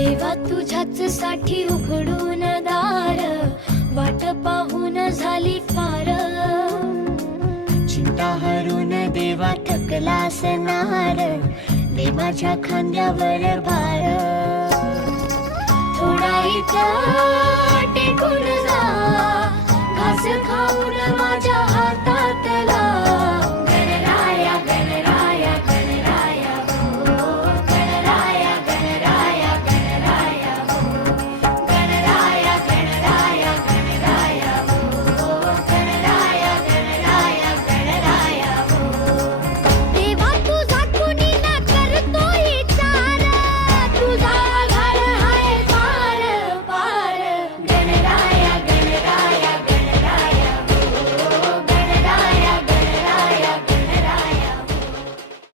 देवा तुझ्याच साठी उघडून दार. वाट पाहून झाली फार. चिंता हरून देवा थकला असणार दे माझ्या खांद्यावर भार. थोडा इथं